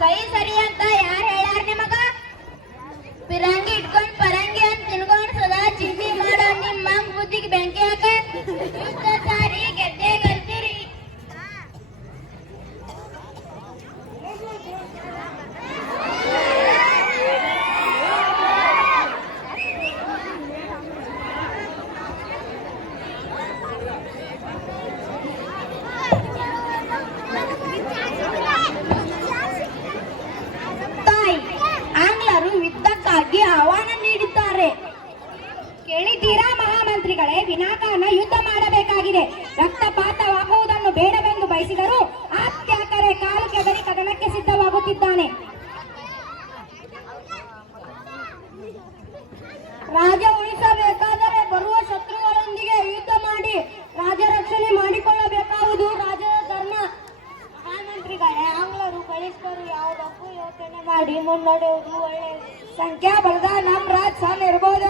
ಸರಿ ಸರಿ ಅಂತ ಯಾರು ಹೇಳ್ಯಾರ ನಿಮಗ? ಪಿರಂಗಿ ಇಟ್ಕೊಂಡ್ ಪರಂಗಿ ಅಂತ ತಿನ್ಕೊಂಡ್ ಸದಾ ಚಿಂತೆ ಮಾಡೋ ನಿಮ್ಮ ಬುದ್ಧಿಗೆ ಬೆಂಕಿ ಹಾಕ. ಸಾರಿ ಗೆದ್ದೆ ಗೆಲ್ತೀರಿ. ಆಹ್ವಾನ ನೀಡಿದ್ದಾರೆ. ಕೇಳಿದ್ದೀರಾ ಮಹಾಮಂತ್ರಿಗಳೇ? ವಿನಾಕಾರಣ ಯುದ್ಧ ಮಾಡಬೇಕಾಗಿದೆ. ರಕ್ತಪಾತವಾಗುವುದನ್ನು ಬೇಡವೆಂದು ಬಯಸಿದರೂ ಆತ್ಯಾಕರೆ ಕಾಲು ಕೆದರಿ ಕದನಕ್ಕೆ ಸಿದ್ಧವಾಗುತ್ತಿದ್ದಾನೆ. ರಾಜ್ಯ ಉಳಿಸಬೇಕಾದರೆ ಬರುವ ಶತ್ರುಗಳೊಂದಿಗೆ ಯುದ್ಧ ಮಾಡಿ ರಾಜ್ಯ ರಕ್ಷಣೆ ಮಾಡಿಕೊಳ್ಳಬೇಕಾಗುವುದು ರಾಜ್ಯದ ಧರ್ಮ. ಮಹಾಮಂತ್ರಿಗಳೇ, ಆಂಗ್ಲರು ಬಲಿಷ್ಠರು ಯಾವುದಕ್ಕೂ ಯೋಚನೆ ಮಾಡಿ ಮುನ್ನಡೆಯುವುದು ಒಳ್ಳೆಯದು. ಸಂಖ್ಯಾಬಲದ ನಮ್ಮ ರಾಜ್ಯ ಇರಬಹುದು.